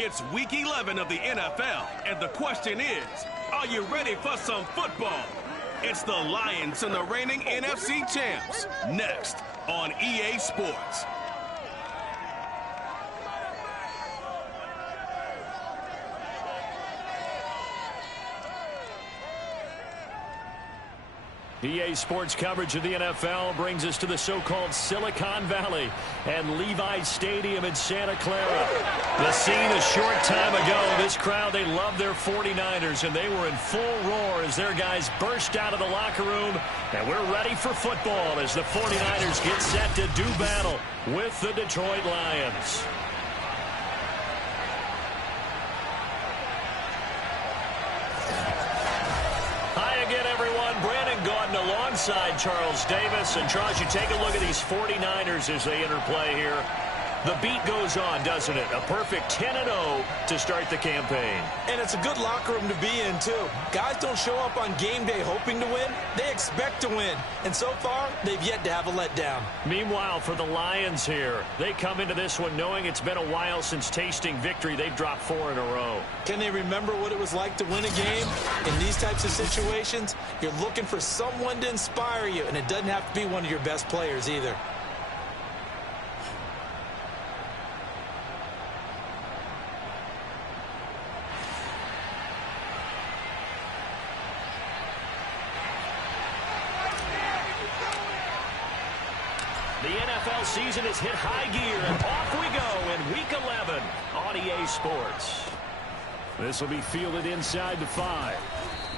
It's Week 11 of the NFL, and the question is, are you ready for some football? It's the Lions and the reigning NFC champs, next on EA Sports. EA Sports coverage of the NFL brings us to the so-called Silicon Valley and Levi's Stadium in Santa Clara. The scene a short time ago, this crowd, they love their 49ers, and they were in full roar as their guys burst out of the locker room. And we're ready for football as the 49ers get set to do battle with the Detroit Lions. Alongside Charles Davis. And Charles, you take a look at these 49ers as they interplay here. The beat goes on, doesn't it? A perfect 10-0 to start the campaign. And it's a good locker room to be in, too. Guys don't show up on game day hoping to win. They expect to win. And so far, they've yet to have a letdown. Meanwhile, for the Lions here, they come into this one knowing it's been a while since tasting victory. They've dropped 4 in a row. Can they remember what it was like to win a game? In these types of situations, you're looking for someone to inspire you, and it doesn't have to be one of your best players either. The NFL season has hit high gear, and off we go in Week 11 on EA Sports. This will be fielded inside the 5.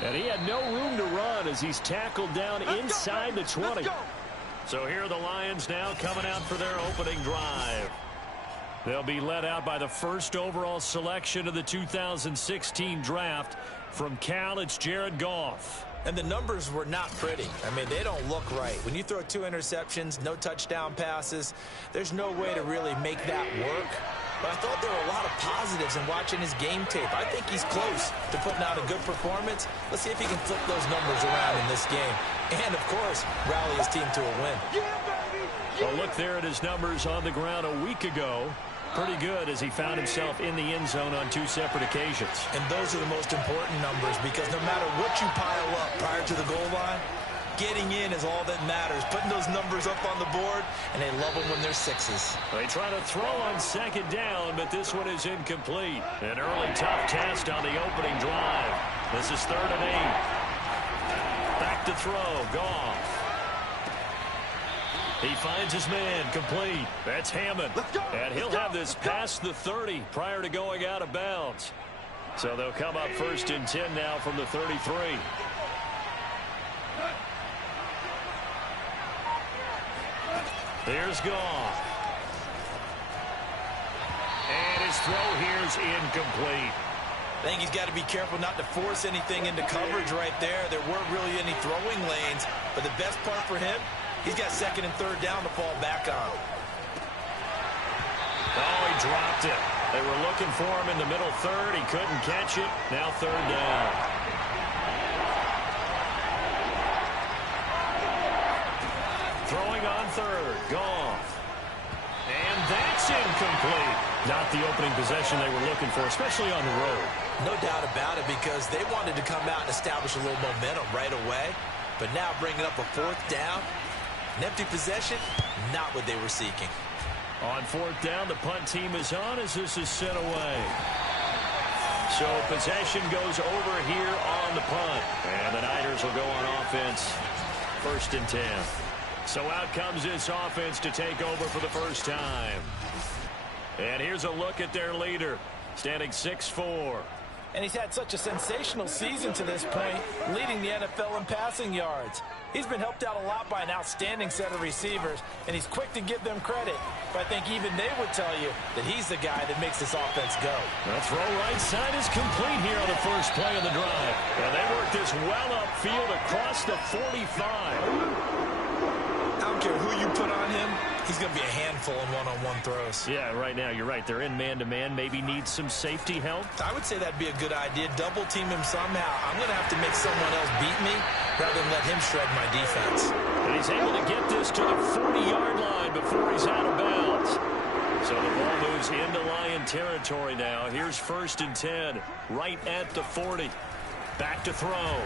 And he had no room to run as he's tackled down inside the 20. So here are the Lions now coming out for their opening drive. They'll be led out by the first overall selection of the 2016 draft. From Cal, it's Jared Goff. And the numbers were not pretty. I mean, they don't look right. When you throw 2 interceptions, no touchdown passes, there's no way to really make that work. But I thought there were a lot of positives in watching his game tape. I think he's close to putting out a good performance. Let's see if he can flip those numbers around in this game. And, of course, rally his team to a win. A look there at his numbers on the ground a week ago. Pretty good as he found himself in the end zone on 2 separate occasions. And those are the most important numbers because no matter what you pile up prior to the goal line, getting in is all that matters. Putting those numbers up on the board, and they love them when they're 6s. They try to throw on second down, but this one is incomplete. An early tough test on the opening drive. This is 3rd and 8. Back to throw, Goff. He finds his man, complete. That's Hammond. And he'll have this past the 30 prior to going out of bounds. So they'll come up 1st and 10 now from the 33. Here's Goff. And his throw here's incomplete. I think he's got to be careful not to force anything into coverage right there. There weren't really any throwing lanes. But the best part for him, he's got 2nd and 3rd down to fall back on. Oh, he dropped it. They were looking for him in the middle 3rd. He couldn't catch it. Now 3rd down. Throwing on 3rd. Goff. And that's incomplete. Not the opening possession they were looking for, especially on the road. No doubt about it, because they wanted to come out and establish a little momentum right away. But now bringing up a 4th down, an empty possession, not what they were seeking. On 4th down, the punt team is on as this is sent away. So possession goes over here on the punt. And the Niners will go on offense 1st and 10. So out comes this offense to take over for the first time. And here's a look at their leader, standing 6'4". And he's had such a sensational season to this point, leading the NFL in passing yards. He's been helped out a lot by an outstanding set of receivers, and he's quick to give them credit. But I think even they would tell you that he's the guy that makes this offense go. The throw right side is complete here on the first play of the drive. And they work this well upfield across the 45. I don't care who you put on him, he's going to be a handful in one-on-one throws. Yeah, right now, you're right. They're in man-to-man. Maybe need some safety help. I would say that'd be a good idea. Double team him somehow. I'm going to have to make someone else beat me rather than let him shred my defense. And he's able to get this to the 40-yard line before he's out of bounds. So the ball moves into Lion territory now. Here's 1st and 10, right at the 40. Back to throw.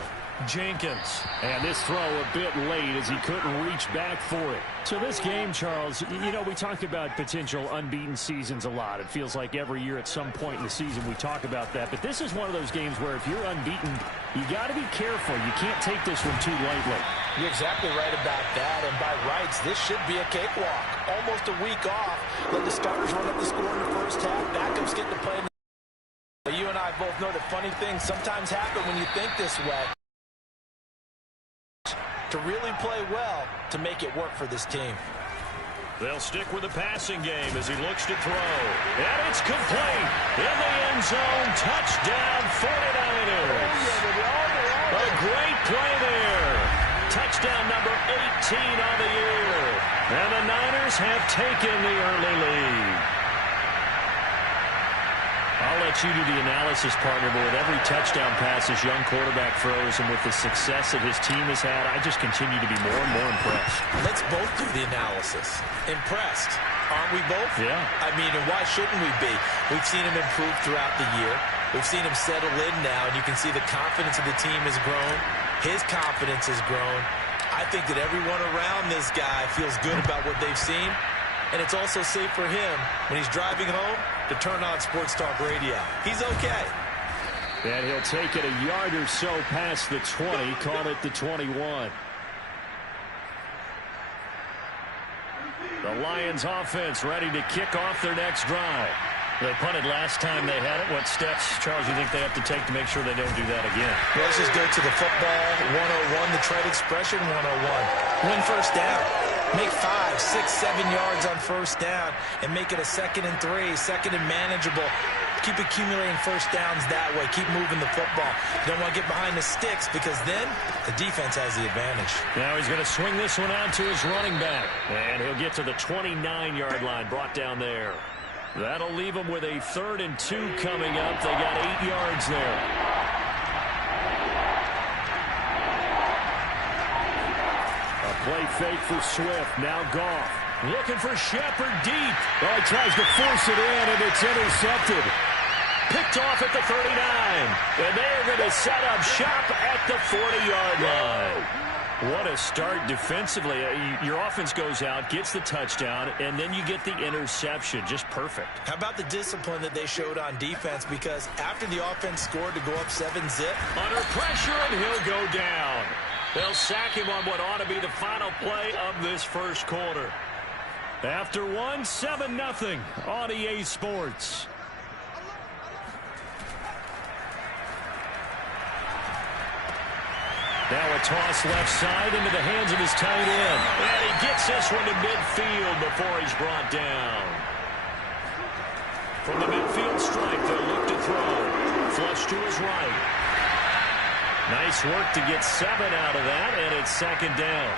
Jenkins. And this throw a bit late as he couldn't reach back for it. So this game, Charles, you know, we talk about potential unbeaten seasons a lot. It feels like every year at some point in the season we talk about that. But this is one of those games where if you're unbeaten, you got to be careful. You can't take this one too lightly. You're exactly right about that. And by rights, this should be a cakewalk. Almost a week off. Let the starters run up the score in the first half. Backups get to play. You and I both know that funny things sometimes happen when you think this way. To really play well to make it work for this team. They'll stick with the passing game as he looks to throw. And it's complete. In the end zone. Touchdown 49ers. A great play there. Touchdown number 18 on the year. And the Niners have taken the early lead. I'll let you do the analysis, partner, but with every touchdown pass this young quarterback throws and with the success that his team has had, I just continue to be more and more impressed. Let's both do the analysis. Impressed. Aren't we both? Yeah. I mean, and why shouldn't we be? We've seen him improve throughout the year. We've seen him settle in now, and you can see the confidence of the team has grown. His confidence has grown. I think that everyone around this guy feels good about what they've seen. And it's also safe for him when he's driving home to turn on Sports Talk Radio. He's okay. And he'll take it a yard or so past the 20, call it the 21. The Lions offense ready to kick off their next drive. They punted last time they had it. What steps, Charles, you think they have to take to make sure they don't do that again? Well, let's just go to the football 101, the trade expression 101. Win first down. Make 5, 6, 7 yards on first down and make it a 2nd and 3, 2nd and manageable. Keep accumulating first downs that way. Keep moving the football. You don't want to get behind the sticks because then the defense has the advantage. Now he's going to swing this one out to his running back. And he'll get to the 29-yard line, brought down there. That'll leave him with a 3rd and 2 coming up. They got 8 yards there. Play fake for Swift. Now Goff. Looking for Shepard deep. Oh, he tries to force it in, and it's intercepted. Picked off at the 39. And they're going to set up shop at the 40-yard line. What a start defensively. Your offense goes out, gets the touchdown, and then you get the interception. Just perfect. How about the discipline that they showed on defense? Because after the offense scored to go up 7-zip. Under pressure, and he'll go down. They'll sack him on what ought to be the final play of this first quarter. After one, 7-0 on EA Sports. Now a toss left side into the hands of his tight end. And he gets this one to midfield before he's brought down. From the midfield strike, they'll look to throw. Flush to his right. Nice work to get 7 out of that, and it's 2nd down.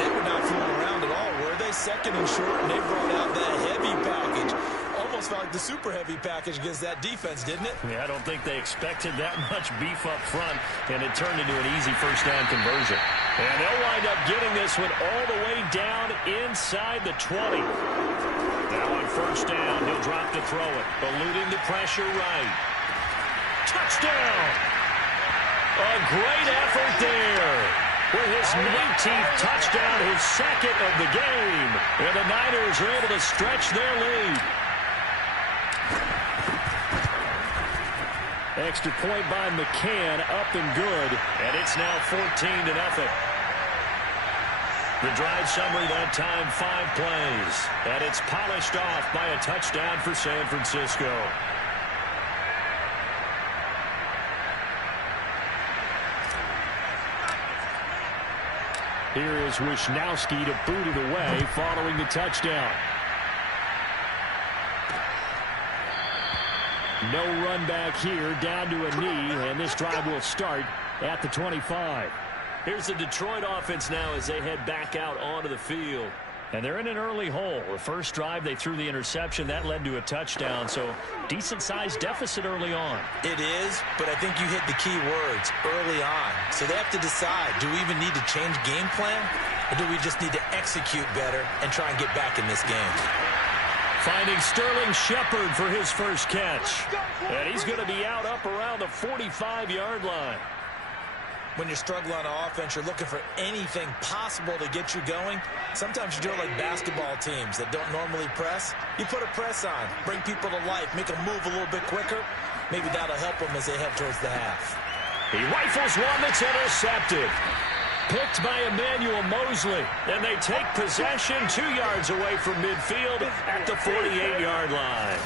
They were not fooling around at all, were they? 2nd and short, and they brought out that heavy package. Almost felt like the super heavy package against that defense, didn't it? Yeah, I don't think they expected that much beef up front, and it turned into an easy first down conversion. And they'll wind up getting this one all the way down inside the 20. Now on first down, he'll drop to throw it. Eluding the pressure right. Touchdown! A great effort there. With his 19th touchdown, his 2nd of the game. And the Niners are able to stretch their lead. Extra point by McCann, up and good. And it's now 14-0. The drive summary that time, 5 plays. And it's polished off by a touchdown for San Francisco. Here is Wisnowski to boot it away following the touchdown. No run back here, down to a knee, and this drive will start at the 25. Here's the Detroit offense now as they head back out onto the field. And they're in an early hole. The first drive, they threw the interception. That led to a touchdown. So decent-sized deficit early on. It is, but I think you hit the key words, early on. So they have to decide, do we even need to change game plan? Or do we just need to execute better and try and get back in this game? Finding Sterling Shepard for his first catch. And he's going to be out up around the 45-yard line. When you're struggling on offense, you're looking for anything possible to get you going. Sometimes you do it like basketball teams that don't normally press. You put a press on, bring people to life, make them move a little bit quicker. Maybe that'll help them as they head towards the half. He rifles one that's intercepted. Picked by Emmanuel Mosley. And they take possession 2 yards away from midfield at the 48-yard line.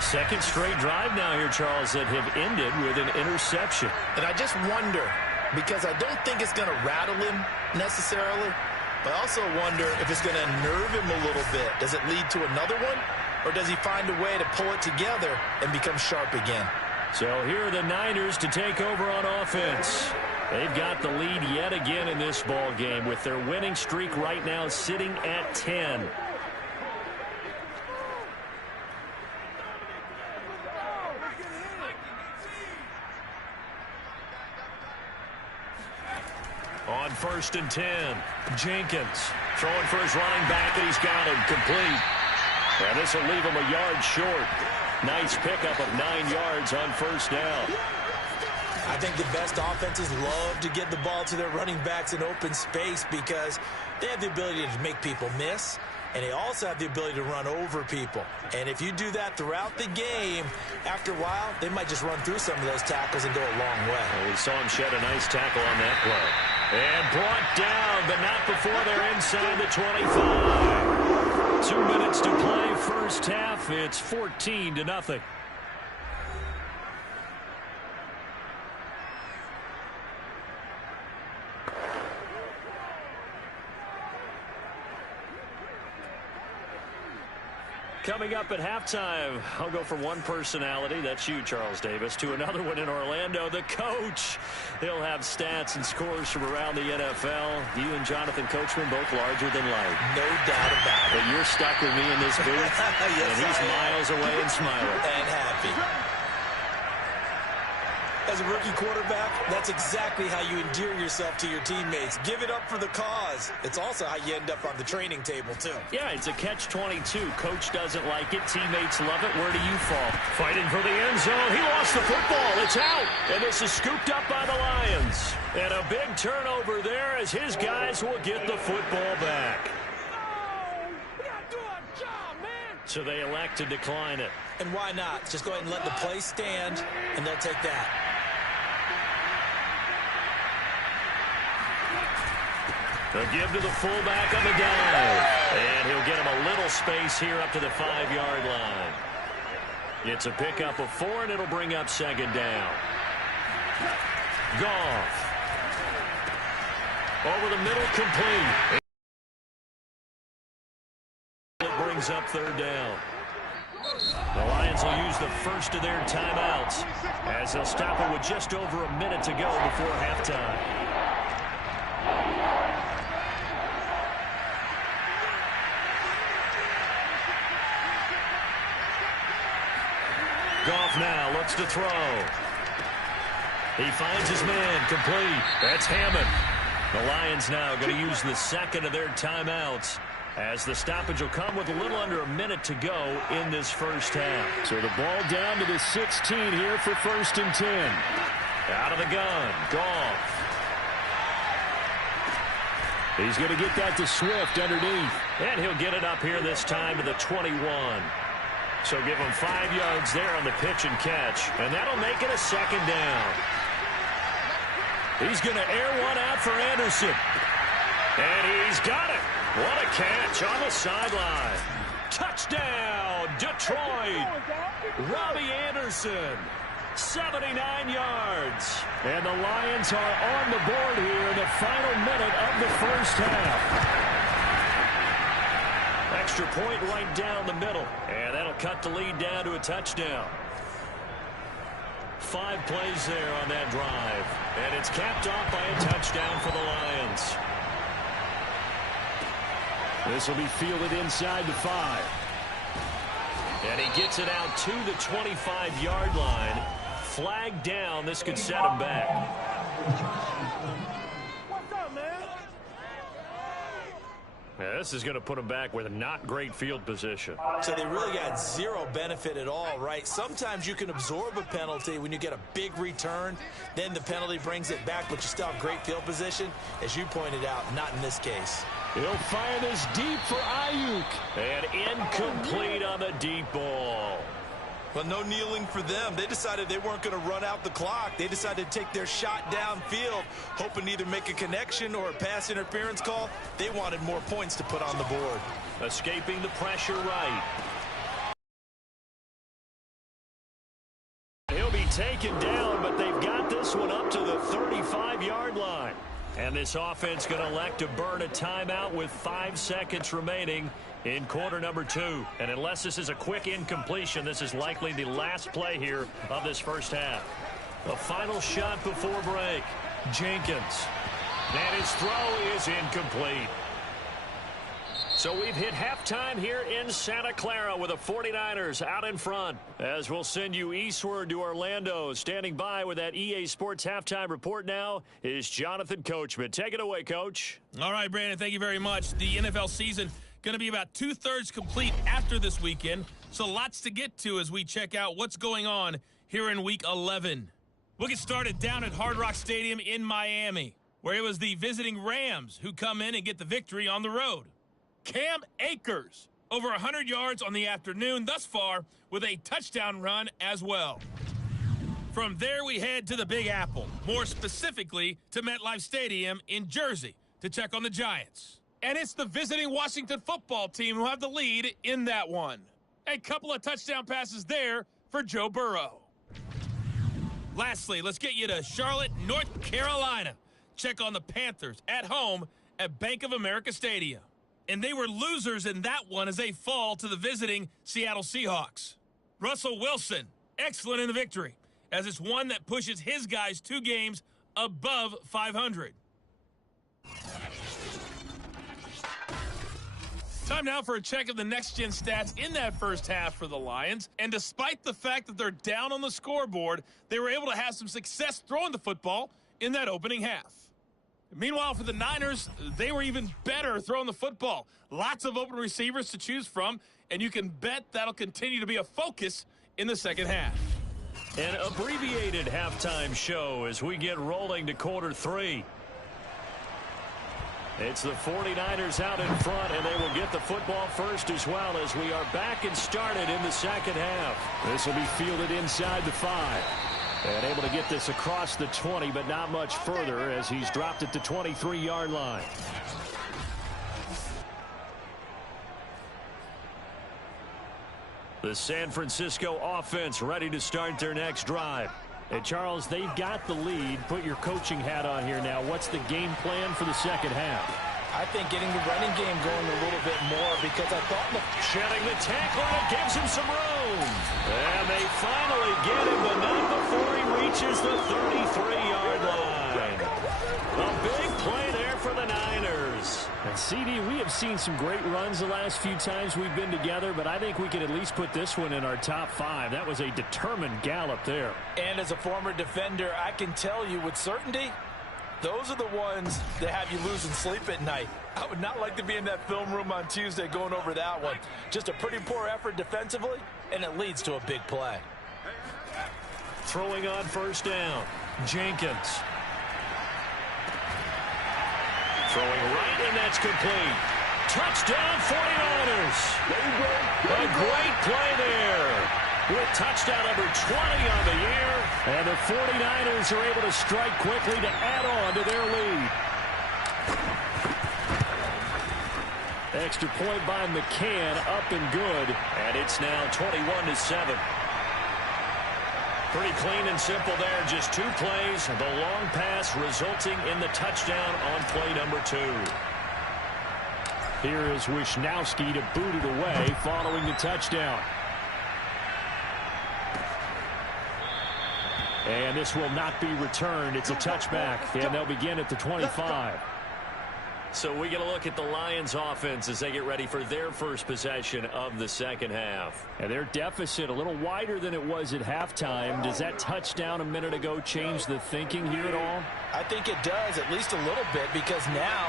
Second straight drive now here, Charles, that have ended with an interception. And I just wonder, because I don't think it's going to rattle him necessarily, but I also wonder if it's going to nerve him a little bit. Does it lead to another one? Or does he find a way to pull it together and become sharp again? So here are the Niners to take over on offense. They've got the lead yet again in this ball game with their winning streak right now sitting at 10. On 1st and 10, Jenkins throwing for his running back, and he's got him complete. And this will leave him a yard short. Nice pickup of 9 yards on first down. I think the best offenses love to get the ball to their running backs in open space because they have the ability to make people miss, and they also have the ability to run over people. And if you do that throughout the game, after a while, they might just run through some of those tackles and go a long way. Well, we saw him shed a nice tackle on that play. And brought down, but not before they're inside the 25. 2 minutes to play first half. It's 14-0. Coming up at halftime, I'll go from one personality, that's you, Charles Davis, to another one in Orlando, the coach. He'll have stats and scores from around the NFL. You and Jonathan Coachman, both larger than life. No doubt about it. But you're stuck with me in this booth, yes, and he's miles away and smiling. And happy. As a rookie quarterback, that's exactly how you endear yourself to your teammates. Give it up for the cause. It's also how you end up on the training table, too. Yeah, it's a catch-22. Coach doesn't like it. Teammates love it. Where do you fall? Fighting for the end zone. He lost the football. It's out. And this is scooped up by the Lions. And a big turnover there as his guys will get the football back. So they elect to decline it. And why not? Just go ahead and let the play stand, and they'll take that. The give to the fullback on the dive. And he'll get him a little space here up to the 5-yard line. It's a pickup of 4, and it'll bring up second down. Goff. Over the middle, complete. It brings up third down. The Lions will use the first of their timeouts as they'll stop it with just over a minute to go before halftime. Goff now looks to throw. He finds his man, complete. That's Hammond. The Lions now going to use the second of their timeouts as the stoppage will come with a little under a minute to go in this first half. So the ball down to the 16 here for 1st and 10. Out of the gun, Goff. He's going to get that to Swift underneath. And he'll get it up here this time to the 21. So give him 5 yards there on the pitch and catch. And that'll make it a second down. He's going to air one out for Anderson. And he's got it. What a catch on the sideline. Touchdown, Detroit. Robbie Anderson, 79 yards. And the Lions are on the board here in the final minute of the first half. Extra point right down the middle. And that'll cut the lead down to a touchdown. 5 plays there on that drive. And it's capped off by a touchdown for the Lions. This will be fielded inside the 5. And he gets it out to the 25-yard line. Flag down. This could set him back. What's up, man? Yeah, this is going to put him back with a not great field position. So they really got zero benefit at all, right? Sometimes you can absorb a penalty when you get a big return. Then the penalty brings it back, but you still have great field position. As you pointed out, not in this case. He'll fire this deep for Ayuk. And incomplete on the deep ball. Well, no kneeling for them. They decided they weren't going to run out the clock. They decided to take their shot downfield, hoping to either make a connection or a pass interference call. They wanted more points to put on the board. Escaping the pressure right. He'll be taken down, but they've got this one up to the 35-yard line. And this offense going to elect to burn a timeout with 5 seconds remaining in quarter number 2. And unless this is a quick incompletion, this is likely the last play here of this first half. The final shot before break. Jenkins. And his throw is incomplete. So we've hit halftime here in Santa Clara with the 49ers out in front. As we'll send you eastward to Orlando. Standing by with that EA Sports halftime report now is Jonathan Coachman. Take it away, Coach. All right, Brandon, thank you very much. The NFL season going to be about 2/3 complete after this weekend. So lots to get to as we check out what's going on here in Week 11. We'll get started down at Hard Rock Stadium in Miami, where it was the visiting Rams who come in and get the victory on the road. Cam Akers, over 100 yards on the afternoon thus far with a touchdown run as well. From there, we head to the Big Apple, more specifically to MetLife Stadium in Jersey to check on the Giants. And it's the visiting Washington football team who have the lead in that one. A couple of touchdown passes there for Joe Burrow. Lastly, let's get you to Charlotte, North Carolina. Check on the Panthers at home at Bank of America Stadium. And they were losers in that one as they fall to the visiting Seattle Seahawks. Russell Wilson, excellent in the victory, as it's one that pushes his guys 2 games above 500. Time now for a check of the next-gen stats in that first half for the Lions. And despite the fact that they're down on the scoreboard, they were able to have some success throwing the football in that opening half. Meanwhile, for the Niners, they were even better throwing the football. Lots of open receivers to choose from, and you can bet that'll continue to be a focus in the second half. An abbreviated halftime show as we get rolling to quarter 3. It's the 49ers out in front, and they will get the football first as well as we are back and started in the second half. This will be fielded inside the 5. And able to get this across the 20, but not much further as he's dropped at the 23-yard line. The San Francisco offense ready to start their next drive. And Charles, they've got the lead. Put your coaching hat on here now. What's the game plan for the second half? I think getting the running game going a little bit more because I thought shedding the tackle, and it gives him some room. And they finally get him, but not before he reaches the 33-yard line. A big play there for the Niners. And CD, we have seen some great runs the last few times we've been together, but I think we can at least put this one in our top 5. That was a determined gallop there. And as a former defender, I can tell you with certainty, those are the ones that have you losing sleep at night. I would not like to be in that film room on Tuesday going over that one. Just a pretty poor effort defensively, and it leads to a big play. Throwing on first down, Jenkins. Throwing right, and that's complete. Touchdown, 49ers. A great play there. With touchdown number 20 on the year. And the 49ers are able to strike quickly to add on to their lead. Extra point by McCann, up and good. And it's now 21-7. Pretty clean and simple there. Just 2 plays. The long pass resulting in the touchdown on play number 2. Here is Wisnowski to boot it away following the touchdown. And this will not be returned. It's a touchback, and they'll begin at the 25. So we get a look at the Lions offense as they get ready for their first possession of the second half. And their deficit a little wider than it was at halftime. Does that touchdown a minute ago change the thinking here at all? I think it does, at least a little bit, because now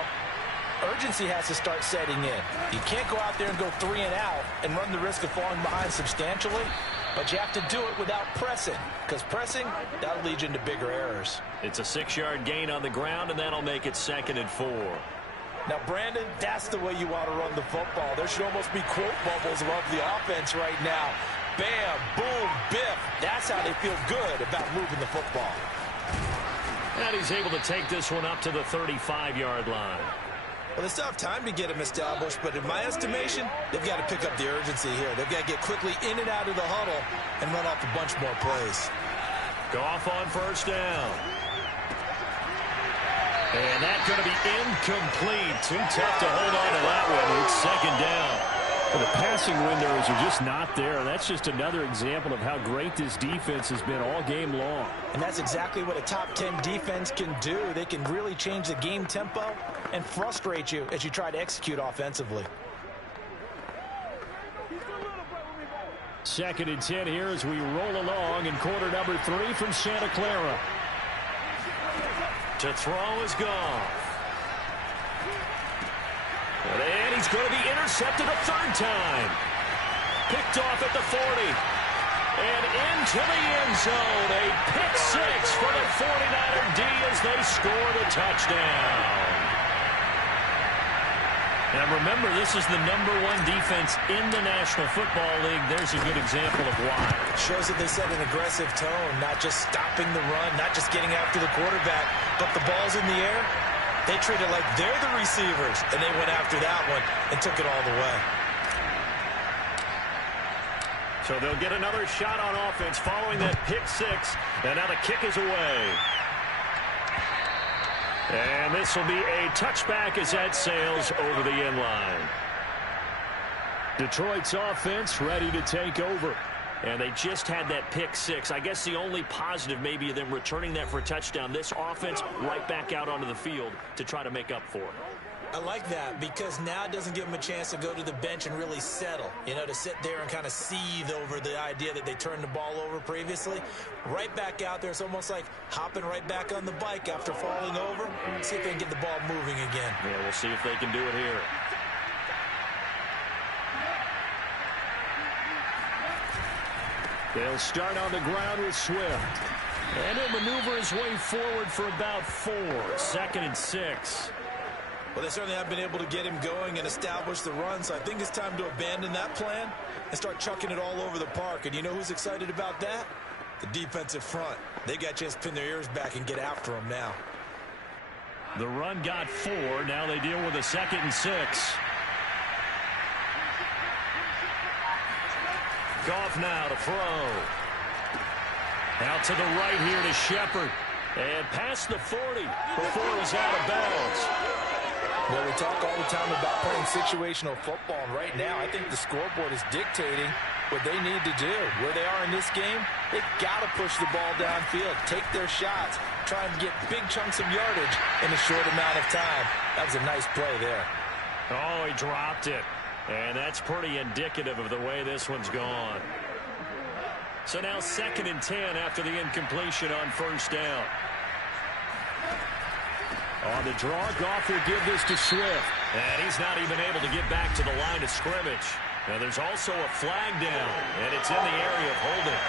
urgency has to start setting in. You can't go out there and go 3 and out and run the risk of falling behind substantially, but you have to do it without pressing, because pressing, that'll lead you into bigger errors. It's a 6-yard gain on the ground, and that'll make it 2nd and 4. Now, Brandon, that's the way you want to run the football. There should almost be quote bubbles above the offense right now. Bam, boom, biff. That's how they feel good about moving the football. And he's able to take this one up to the 35-yard line. Well, they still have time to get him established, but in my estimation, they've got to pick up the urgency here. They've got to get quickly in and out of the huddle and run off a bunch more plays. Goff on first down. And that's going to be incomplete. Too tough to hold on to that one. It's 2nd down. Well, the passing windows are just not there. That's just another example of how great this defense has been all game long. And that's exactly what a top 10 defense can do. They can really change the game tempo and frustrate you as you try to execute offensively. 2nd and 10 here as we roll along in quarter number 3 from Santa Clara. To throw is Goff. And he's going to be intercepted a 3rd time. Picked off at the 40. And into the end zone. A pick 6 for the 49er D as they score the touchdown. And remember, this is the #1 defense in the National Football League. There's a good example of why. Shows that they set an aggressive tone, not just stopping the run, not just getting after the quarterback, but the ball's in the air. They treat it like they're the receivers, and they went after that one and took it all the way. So they'll get another shot on offense following that pick 6, and now the kick is away. And this will be a touchback as that sails over the end line. Detroit's offense ready to take over. And they just had that pick 6. I guess the only positive maybe of them returning that for a touchdown. This offense right back out onto the field to try to make up for it. I like that because now it doesn't give them a chance to go to the bench and really settle. You know, to sit there and kind of seethe over the idea that they turned the ball over previously. Right back out there, it's almost like hopping right back on the bike after falling over. See if they can get the ball moving again. Yeah, we'll see if they can do it here. They'll start on the ground with Swift. And he'll maneuver his way forward for about 4. 2nd and 6. Well, they certainly have been able to get him going and establish the run, so I think it's time to abandon that plan and start chucking it all over the park. And you know who's excited about that? The defensive front. They got a chance to pin their ears back and get after him now. The run got 4. Now they deal with a 2nd and 6. Goff now to throw. Out to the right here to Shepard. And past the 40 before he's out of bounds. Well, we talk all the time about playing situational football, and right now I think the scoreboard is dictating what they need to do. Where they are in this game, they've got to push the ball downfield, take their shots, try and get big chunks of yardage in a short amount of time. That was a nice play there. Oh, he dropped it. And that's pretty indicative of the way this one's gone. So now 2nd and 10 after the incompletion on first down. On the draw, Goff will give this to Swift. And he's not even able to get back to the line of scrimmage. And there's also a flag down, and it's in the area of holding.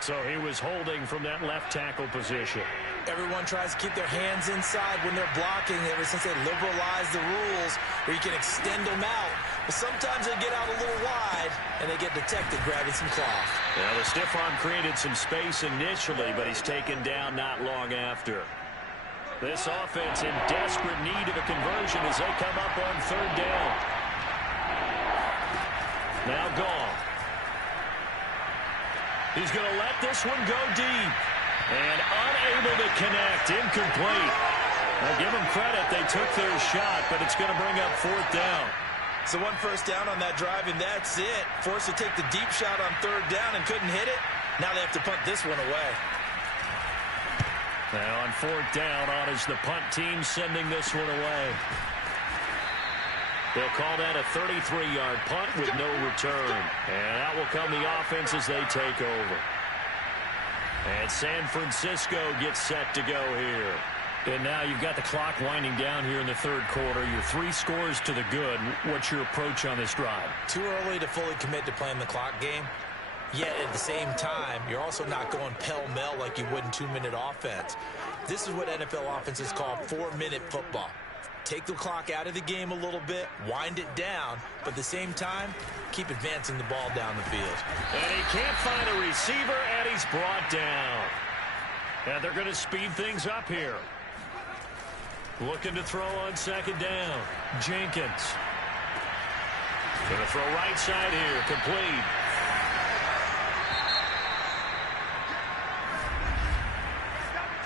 So he was holding from that left tackle position. Everyone tries to keep their hands inside when they're blocking ever since they liberalized the rules where you can extend them out. But sometimes they get out a little wide, and they get detected grabbing some cloth. Now, the stiff arm created some space initially, but he's taken down not long after. This offense in desperate need of a conversion as they come up on 3rd down. Now Goff. He's going to let this one go deep. And unable to connect. Incomplete. Now give them credit. They took their shot, but it's going to bring up 4th down. So 1 first down on that drive, and that's it. Forced to take the deep shot on 3rd down and couldn't hit it. Now they have to punt this one away. And on fourth down, on is the punt team sending this one away. They'll call that a 33-yard punt with no return. And out will come the offense as they take over. And San Francisco gets set to go here. And now you've got the clock winding down here in the third quarter. You're 3 scores to the good. What's your approach on this drive? Too early to fully commit to playing the clock game. Yet at the same time, you're also not going pell-mell like you would in 2-minute offense. This is what NFL offenses call 4-minute football. Take the clock out of the game a little bit, wind it down, but at the same time, keep advancing the ball down the field. And he can't find a receiver, and he's brought down. And they're going to speed things up here. Looking to throw on second down. Jenkins. Going to throw right side here, complete.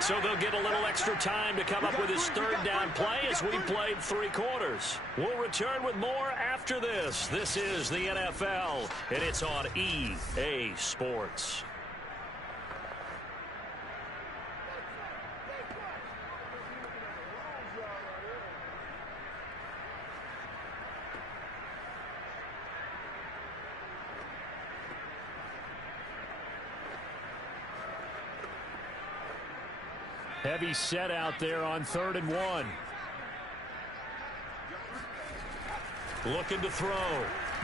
So they'll get a little extra time to come up with his third down play as we played 3 quarters. We'll return with more after this. This is the NFL, and it's on EA Sports. Heavy set out there on 3rd and 1. Looking to throw.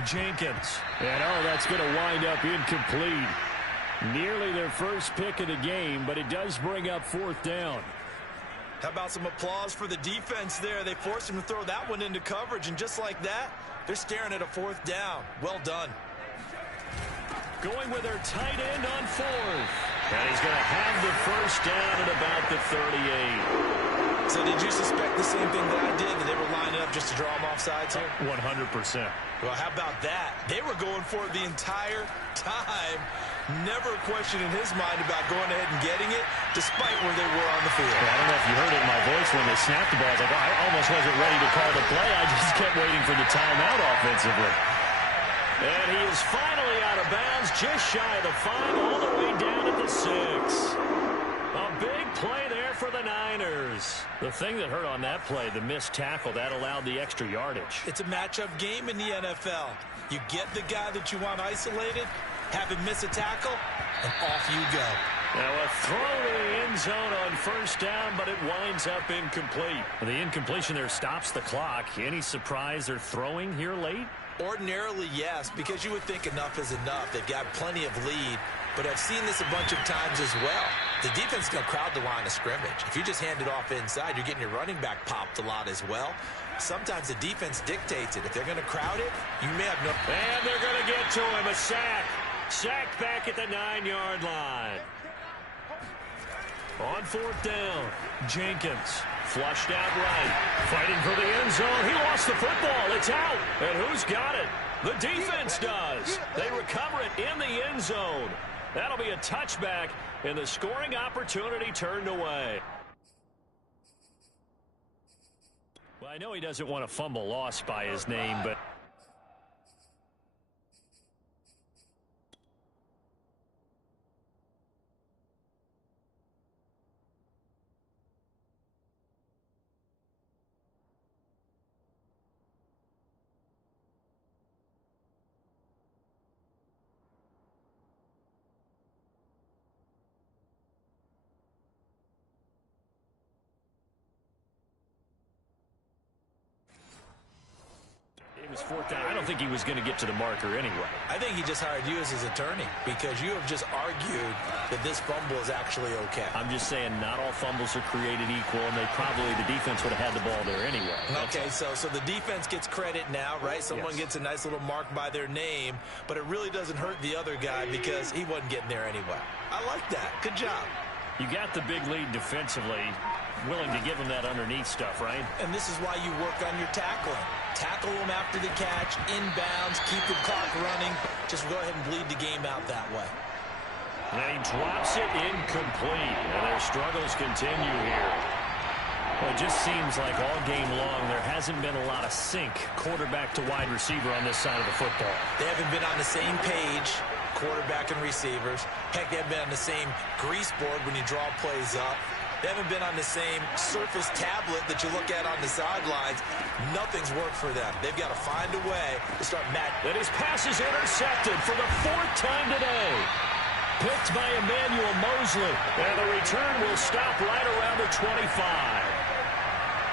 Jenkins. And that's going to wind up incomplete. Nearly their first pick of the game, but it does bring up 4th down. How about some applause for the defense there? They forced him to throw that one into coverage, and just like that, they're staring at a 4th down. Well done. Going with their tight end on 4th. And he's going to have the first down at about the 38. So did you suspect the same thing that I did, that they were lining up just to draw him off sides here? 100%. Well, how about that? They were going for it the entire time. Never a question in his mind about going ahead and getting it, despite where they were on the field. Well, I don't know if you heard it in my voice when they snapped the ball. I was like, I almost wasn't ready to call the play. I just kept waiting for the timeout offensively. And he is finally out of bounds, just shy of the 5, all the way down at the 6. A big play there for the Niners. The thing that hurt on that play, the missed tackle, that allowed the extra yardage. It's a matchup game in the NFL. You get the guy that you want isolated, have him miss a tackle, and off you go. Now a throw to the end zone on first down, but it winds up incomplete. The incompletion there stops the clock. Any surprise they're throwing here late? Ordinarily, yes, because you would think enough is enough. They've got plenty of lead, but I've seen this a bunch of times as well. The defense is going to crowd the line of scrimmage. If you just hand it off inside, you're getting your running back popped a lot as well. Sometimes the defense dictates it. If they're going to crowd it, you may have no... And they're going to get to him, a sack. Sack back at the 9-yard line. On 4th down, Jenkins. Flushed out right. Fighting for the end zone. He lost the football. It's out. And who's got it? The defense does. They recover it in the end zone. That'll be a touchback, and the scoring opportunity turned away. Well, I know he doesn't want a fumble lost by his name, but... It was 4th down. I don't think he was going to get to the marker anyway. I think he just hired you as his attorney because you have just argued that this fumble is actually okay. I'm just saying not all fumbles are created equal, and the defense would have had the ball there anyway. Okay, so the defense gets credit now, right? Someone gets a nice little mark by their name, but it really doesn't hurt the other guy because he wasn't getting there anyway. I like that. Good job. You got the big lead defensively, willing to give him that underneath stuff, right? And this is why you work on your tackling. Tackle them after the catch, inbounds, keep the clock running. Just go ahead and bleed the game out that way. And he drops it incomplete. And their struggles continue here. Well, it just seems like all game long there hasn't been a lot of sync quarterback to wide receiver on this side of the football. They haven't been on the same page, quarterback and receivers. Heck, they haven't been on the same grease board when you draw plays up. They haven't been on the same surface tablet that you look at on the sidelines. Nothing's worked for them. They've got to find a way to start matching. And his pass is intercepted for the 4th time today. Picked by Emmanuel Mosley. And the return will stop right around the 25.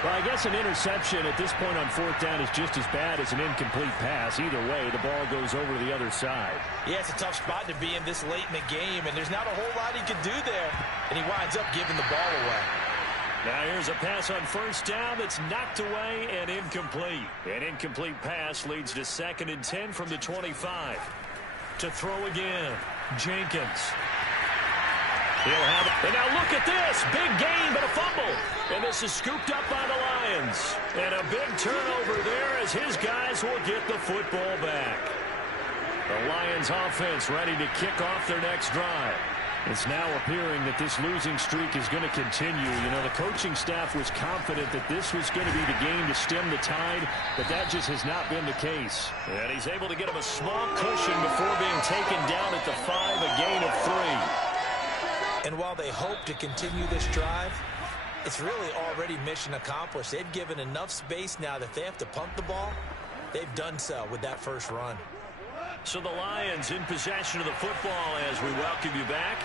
Well, I guess an interception at this point on 4th down is just as bad as an incomplete pass. Either way, the ball goes over the other side. Yeah, it's a tough spot to be in this late in the game, and there's not a whole lot he can do there. And he winds up giving the ball away. Now here's a pass on 1st down that's knocked away and incomplete. An incomplete pass leads to 2nd and 10 from the 25. To throw again, Jenkins. He'll have it. And now look at this. Big gain, but a fumble. And this is scooped up by the Lions. And a big turnover there as his guys will get the football back. The Lions offense ready to kick off their next drive. It's now appearing that this losing streak is going to continue. You know, the coaching staff was confident that this was going to be the game to stem the tide, but that just has not been the case. And he's able to get him a small cushion before being taken down at the 5, a gain of 3. And while they hope to continue this drive, it's really already mission accomplished. They've given enough space now that they have to punt the ball. They've done so with that first run. So the Lions in possession of the football as we welcome you back.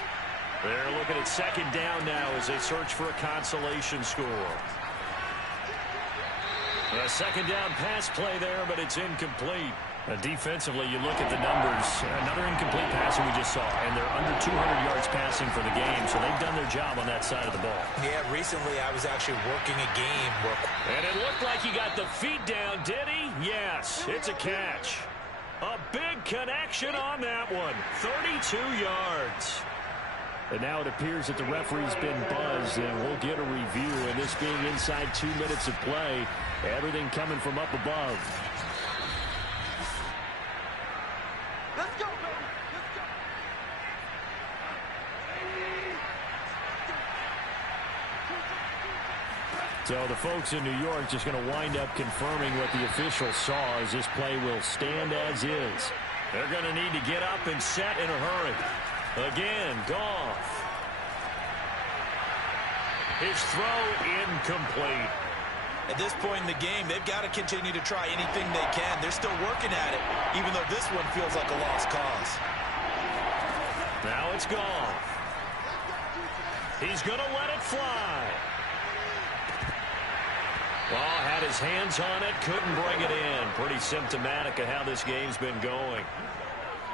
They're looking at 2nd down now as they search for a consolation score. A 2nd down pass play there, but it's incomplete. Defensively, you look at the numbers. Another incomplete pass we just saw, and they're under 200 yards passing for the game, so they've done their job on that side of the ball. Yeah, recently I was actually working a game. And it looked like he got the feet down, did he? Yes, it's a catch. A big connection on that one. 32 yards. And now it appears that the referee's been buzzed, and we'll get a review. And this being inside 2 minutes of play, everything coming from up above. Let's go, let's go. So the folks in New York just going to wind up confirming what the officials saw as this play will stand as is. They're going to need to get up and set in a hurry. Again, Goff. His throw incomplete. At this point in the game, they've got to continue to try anything they can. They're still working at it, even though this one feels like a lost cause. Now it's Goff. He's going to let it fly. Well, had his hands on it, couldn't bring it in. Pretty symptomatic of how this game's been going.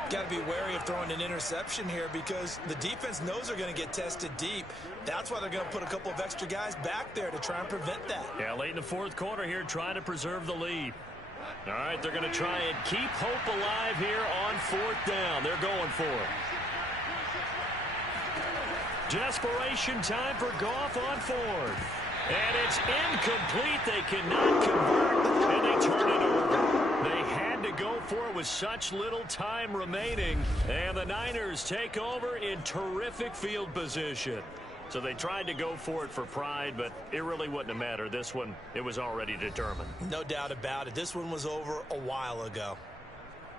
Got to be wary of throwing an interception here because the defense knows they're going to get tested deep. That's why they're going to put a couple of extra guys back there to try and prevent that. Yeah, late in the 4th quarter here, trying to preserve the lead. All right, they're going to try and keep hope alive here on 4th down. They're going for it. Desperation time for Goff on 4th. And it's incomplete. They cannot convert, and they turn it over. They had to go for it with such little time remaining, and the Niners take over in terrific field position. So they tried to go for it for pride, but it really wouldn't have mattered. This one, it was already determined. No doubt about it. This one was over a while ago.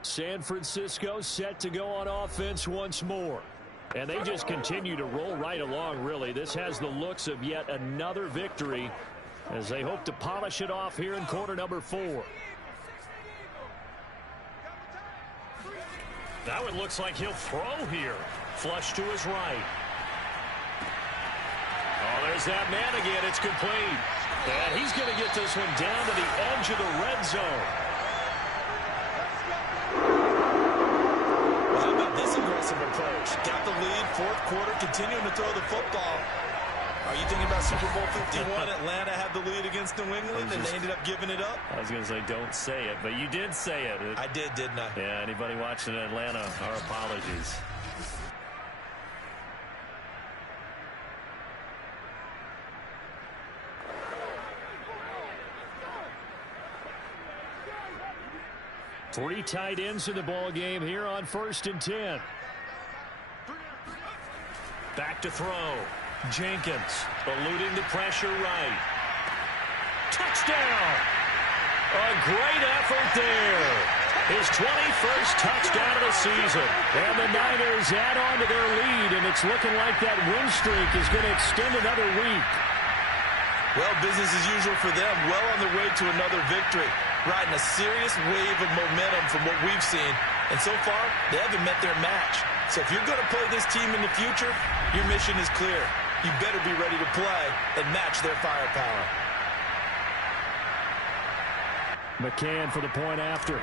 San Francisco set to go on offense once more. And they just continue to roll right along, really. This has the looks of yet another victory as they hope to polish it off here in quarter number 4. Now it looks like he'll throw here. Flush to his right. Oh, there's that man again. It's complete. And he's going to get this one down to the edge of the red zone. Well, how about this aggressive approach? Got the lead, 4th quarter, continuing to throw the football. Are you thinking about Super Bowl 51? Atlanta had the lead against New England, and they ended up giving it up? I was going to say, don't say it, but you did say it. I did, didn't I? Yeah, anybody watching Atlanta, our apologies. Three tight ends in the ball game here on 1st and 10. Back to throw. Jenkins eluding the pressure right. Touchdown! A great effort there. His 21st touchdown of the season. And the Niners add on to their lead, and it's looking like that win streak is going to extend another week. Well, business as usual for them. Well on their way to another victory. Riding a serious wave of momentum from what we've seen. And so far, they haven't met their match. So if you're going to play this team in the future, your mission is clear. You better be ready to play and match their firepower. McCann for the point after.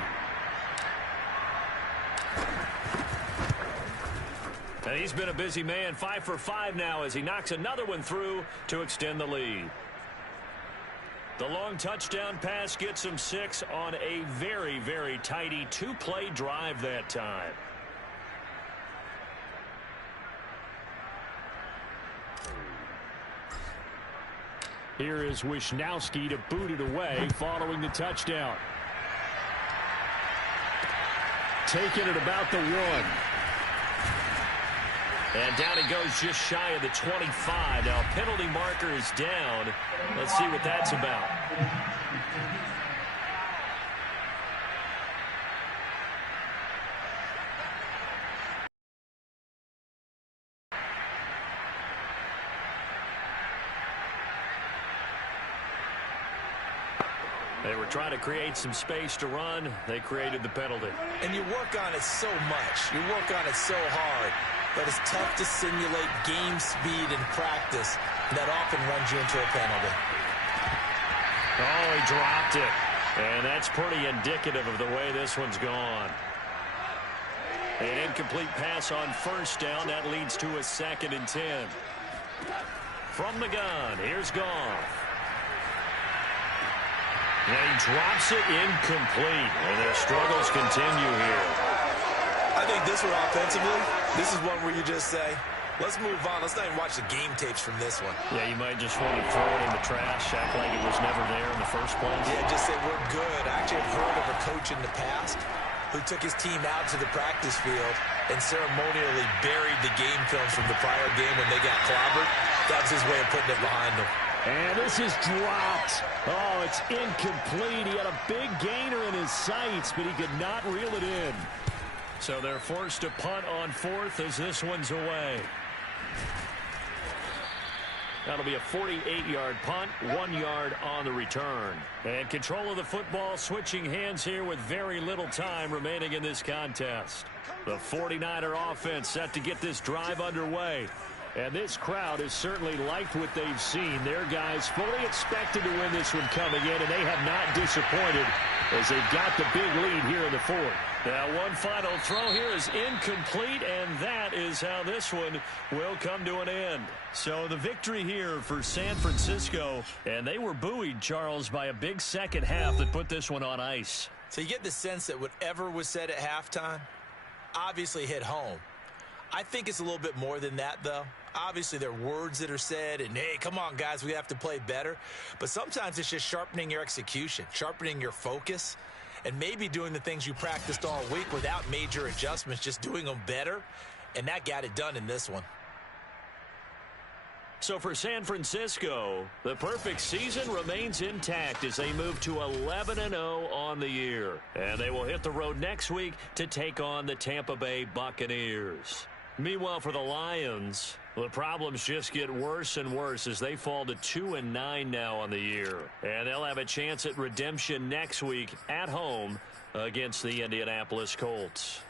And he's been a busy man, 5 for 5 now as he knocks another one through to extend the lead. The long touchdown pass gets him 6 on a very, very tidy 2-play drive that time. Here is Wisnowski to boot it away following the touchdown. Taking it about the 1. And down it goes just shy of the 25. Now, penalty marker is down. Let's see what that's about. They were trying to create some space to run. They created the penalty. And you work on it so much. You work on it so hard. But it's tough to simulate game speed in practice. That often runs you into a penalty. Oh, he dropped it. And that's pretty indicative of the way this one's gone. An incomplete pass on first down. That leads to a 2nd and 10. From the gun, here's Goff. And he drops it incomplete. And their struggles continue here. I think this one offensively, this is one where you just say, let's move on. Let's not even watch the game tapes from this one. Yeah, you might just want to throw it in the trash, act like it was never there in the first place. Yeah, just say we're good. I actually have heard of a coach in the past who took his team out to the practice field and ceremonially buried the game films from the prior game when they got clobbered. That was his way of putting it behind them. And this is dropped. Oh, it's incomplete. He had a big gainer in his sights, but he could not reel it in. So they're forced to punt on 4th as this one's away. That'll be a 48-yard punt, 1 yard on the return. And control of the football switching hands here with very little time remaining in this contest. The 49er offense set to get this drive underway. And this crowd has certainly liked what they've seen. Their guys fully expected to win this one coming in, and they have not disappointed as they've got the big lead here in the 4th. Now, one final throw here is incomplete, and that is how this one will come to an end. So the victory here for San Francisco, and they were buoyed, Charles, by a big second half that put this one on ice. So you get the sense that whatever was said at halftime obviously hit home. I think it's a little bit more than that, though. Obviously, there are words that are said, and, hey, come on, guys, we have to play better. But sometimes it's just sharpening your execution, sharpening your focus, and maybe doing the things you practiced all week without major adjustments, just doing them better. And that got it done in this one. So for San Francisco, the perfect season remains intact as they move to 11-0 on the year. And they will hit the road next week to take on the Tampa Bay Buccaneers. Meanwhile, for the Lions, the problems just get worse and worse as they fall to 2-9 now on the year. And they'll have a chance at redemption next week at home against the Indianapolis Colts.